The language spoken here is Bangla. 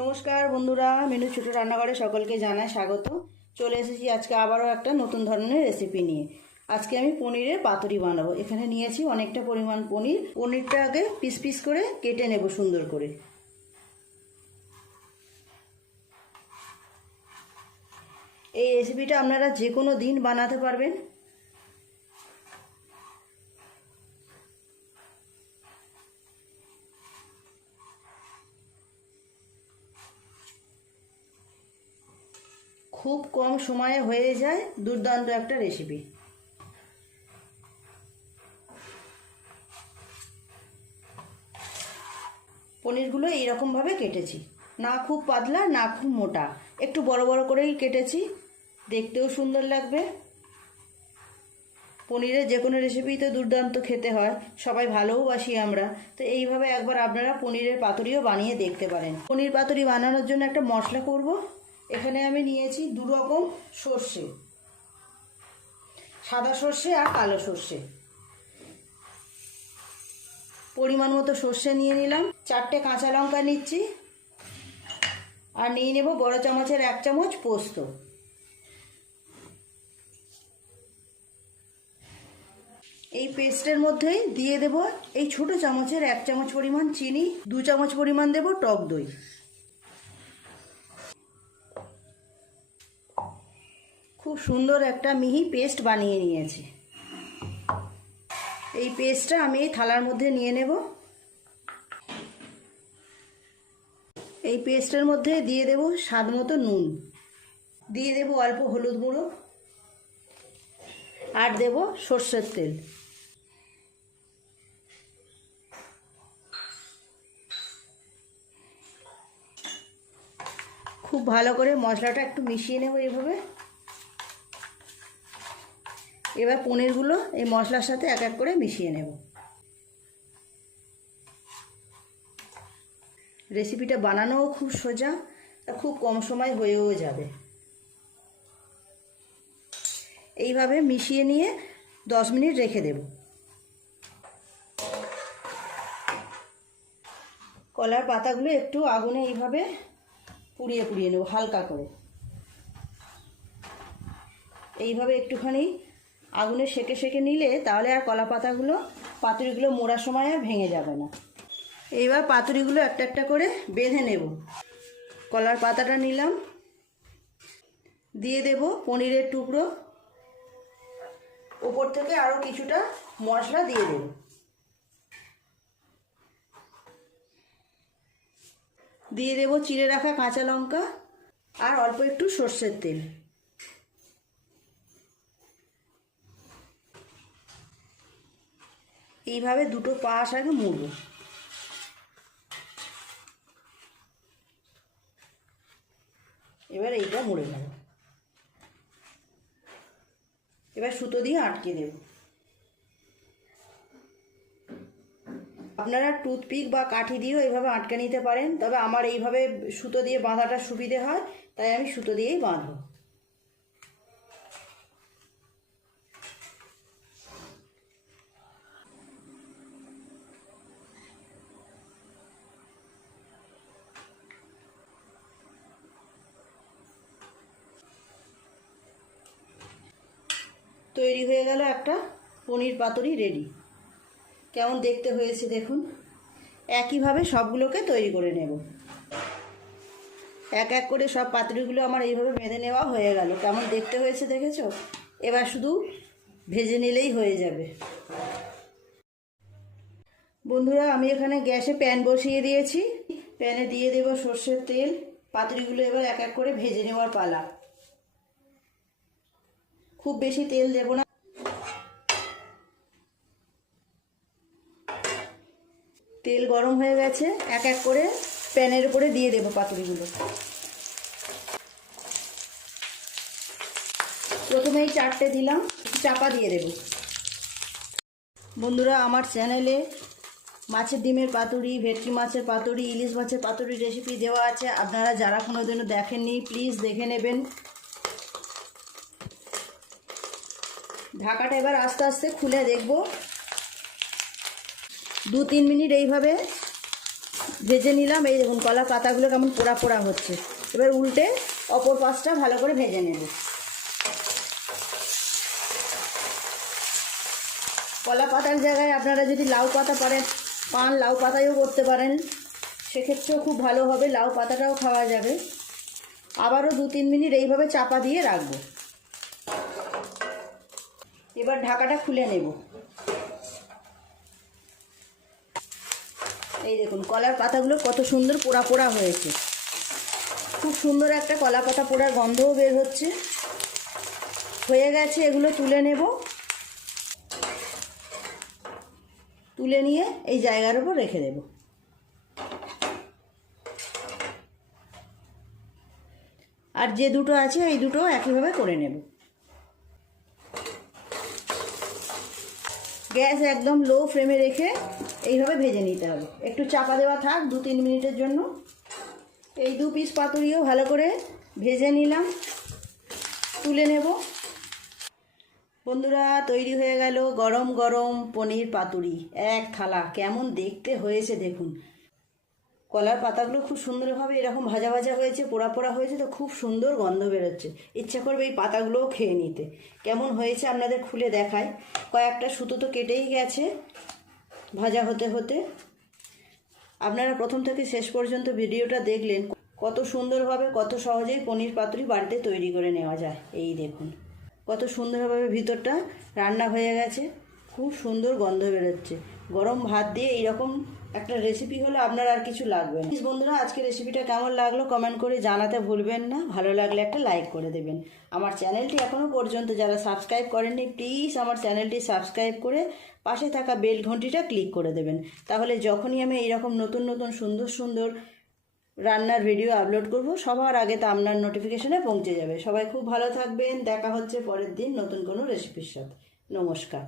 নমস্কার বন্ধুরা, মেনু ছোট রান্নাঘরে সকলকে জানাই স্বাগত। চলে এসেছি আজকে আবারও একটা নতুন ধরনের রেসিপি নিয়ে। আজকে আমি পনিরের পাতুরি বানাবো। এখানে নিয়েছি অনেকটা পরিমাণ পনিরটা আগে পিস পিস করে কেটে নেব সুন্দর করে। এই রেসিপিটা আপনারা যে কোনো দিন বানাতে পারবেন। খুব কম সময়ে হয়ে যায় দুর্দান্ত একটা রেসিপি। পনিরগুলো এইরকমভাবে কেটেছি, না খুব পাতলা না খুব মোটা, একটু বড় বড় করেই কেটেছি, দেখতেও সুন্দর লাগবে। পনিরের যে কোনো রেসিপিতে দুর্দান্ত খেতে হয়, সবাই ভালোবাসি আমরা। তো এইভাবে একবার আপনারা পনিরের পাতুরিও বানিয়ে দেখতে পারেন। পনির পাতুরি বানানোর জন্য একটা মশলা করব। এখানে আমি নিয়েছি দু রকম সর্ষে, সাদা সর্ষে আর কালো সর্ষে। পরিমাণ মতো সর্ষে নিয়ে নিলাম, 4টে কাঁচা লঙ্কা নিচ্ছি, আর নিয়ে নেব বড় চামচের 1 চামচ পোস্ত। এই পেস্টের মধ্যেই দিয়ে দেব এই ছোট চামচের 1 চামচ পরিমাণ চিনি, 2 চামচ পরিমাণ দেব টক দই। খুব সুন্দর একটা মিহি পেস্ট বানিয়ে নিয়েছি। এই পেস্টটা আমি এই থালার মধ্যে নিয়ে নেব। এই পেস্টের মধ্যে দিয়ে দেব স্বাদ মতো নুন, দিয়ে দেব অল্প হলুদ গুঁড়ো, আর দেব সর্ষের তেল। খুব ভালো করে মশলাটা একটু মিশিয়ে নেব এইভাবে। এবার পনিরগুলো এই মশলার সাথে এক এক করে মিশিয়ে নেব। রেসিপিটা বানানোও খুব সোজা, খুব কম সময় হয়েও যাবে। এইভাবে মিশিয়ে নিয়ে 10 মিনিট রেখে দেব। কলার পাতাগুলো একটু আগুনে এইভাবে পুড়িয়ে পুড়িয়ে নেব হালকা করে। এইভাবে একটুখানি আগুনে সেকে সেকে নিলে তাহলে আর কলা পাতুরিগুলো মোড়ার সময় আর ভেঙে যাবে না। এইবার পাতুরিগুলো একটা একটা করে বেঁধে নেব। কলার পাতাটা নিলাম, দিয়ে দেব পনিরের টুকরো, উপর থেকে আরও কিছুটা মশলা দিয়ে দেব। দিয়ে দেব চিড়ে রাখা কাঁচা লঙ্কা আর অল্প একটু সর্ষের তেল। এইভাবে দুটো পাশ আগে মুড়ব। এবার এইটা মুড়ে নেব। এবার সুতো দিয়ে আটকে দেব। আপনারা টুথপিক বা কাঠি দিয়েও এইভাবে আটকে নিতে পারেন, তবে আমার এইভাবে সুতো দিয়ে বাঁধাটা সুবিধে হয়, তাই আমি সুতো দিয়েই বাঁধব। তৈরি হয়ে গেল একটা পনির পাতুরি রেডি। কেমন দেখতে হয়েছে দেখুন। একইভাবে সবগুলোকে তৈরি করে নেব। এক এক করে সব পাতুরিগুলো আমার এইভাবে বেঁধে নেওয়া হয়ে গেল। কেমন দেখতে হয়েছে দেখেছো? এবার শুধু ভেজে নিলেই হয়ে যাবে। বন্ধুরা, আমি এখানে গ্যাসে প্যান বসিয়ে দিয়েছি। প্যানে দিয়ে দেব সর্ষের তেল। পাতুরিগুলো এবার এক এক করে ভেজে নেওয়ার পালা। খুব বেশি তেল দেব না। তেল গরম হয়ে গেছে, এক এক করে প্যানের উপরে দিয়ে দেব পাতুরিগুলো। প্রথমেই 4টে দিলাম, চাপা দিয়ে দেব। বন্ধুরা, আমার চ্যানেলে মাছের ডিমের পাতুরি, ভেটকি মাছের পাতুরি, ইলিশ মাছের পাতুরি রেসিপি দেওয়া আছে। আপনারা যারা কোনোদিনও দেখেননি প্লিজ দেখে নেবেন। ঢাকাটা এবার আস্তে আস্তে খুলে দেখব। 2-3 মিনিট এইভাবে ভেজে নিলাম। এই দেখুন কলা পাতাগুলো কেমন পোড়া পোড়া হচ্ছে। এবার উল্টে অপর পাশটা ভালো করে ভেজে নেব। কলা পাতার জায়গায় আপনারা যদি লাউ পাতা পান লাউ পাতায়ও করতে পারেন, সেক্ষেত্রেও খুব ভালো হবে, লাউ পাতাটাও খাওয়া যাবে। আবারও 2-3 মিনিট এইভাবে চাপা দিয়ে রাখবো। এবার ঢাকাটা খুলে নেব। এই দেখুন কলার পাতাগুলো কত সুন্দর পোড়া পোড়া হয়েছে। খুব সুন্দর একটা কলা পাতা পোড়ার গন্ধও বের হচ্ছে। হয়ে গেছে, এগুলো তুলে নেব। তুলে নিয়ে এই জায়গার উপর রেখে দেব। আর যে দুটো আছে এই দুটো একইভাবে করে নেব। গ্যাস একদম লো ফ্লেমে রেখে এইভাবে ভেজে নিতে হবে। একটু চাপা দেওয়া থাক 2-3 মিনিটের জন্য। এই 2 পিস পাতুরিও ভালো করে ভেজে নিলাম, তুলে নেব। বন্ধুরা তৈরি হয়ে গেল গরম গরম পনির পাতুরি। এক থালা। কেমন দেখতে হয়েছে দেখুন। কলার পাতাগুলো খুব সুন্দরভাবে এরকম ভাজা ভাজা হয়েছে, পোড়া পোড়া হয়েছে, তো খুব সুন্দর গন্ধ বেরোচ্ছে। ইচ্ছা করবে এই পাতাগুলোও খেয়ে নিতে। কেমন হয়েছে আপনাদের খুলে দেখায়। কয়েকটা সুতো তো কেটেই গেছে ভাজা হতে হতে। আপনারা প্রথম থেকে শেষ পর্যন্ত ভিডিওটা দেখলেন। কত সুন্দরভাবে কত সহজেই পনির পাতুরি বাড়িতে তৈরি করে নেওয়া যায়। এই দেখুন কত সুন্দরভাবে ভিতরটা রান্না হয়ে গেছে। খুব সুন্দর গন্ধ বেরোচ্ছে। গরম ভাত দিয়ে এইরকম একটা রেসিপি হলে আপনার আর কিছু লাগবে না। প্লিজ বন্ধুরা আজকে রেসিপিটা কেমন লাগলো কমেন্ট করে জানাতে ভুলবেন না। ভালো লাগলে একটা লাইক করে দেবেন। আমার চ্যানেলটি এখনও পর্যন্ত যারা সাবস্ক্রাইব করেননি প্লিজ আমার চ্যানেলটি সাবস্ক্রাইব করে পাশে থাকা বেল ঘন্টিটা ক্লিক করে দেবেন। তাহলে যখনই আমি এইরকম নতুন নতুন সুন্দর সুন্দর রান্নার ভিডিও আপলোড করব সবার আগে তা আপনার নোটিফিকেশনে পৌঁছে যাবে। সবাই খুব ভালো থাকবেন। দেখা হচ্ছে পরের দিন নতুন কোনো রেসিপির সাথে। নমস্কার।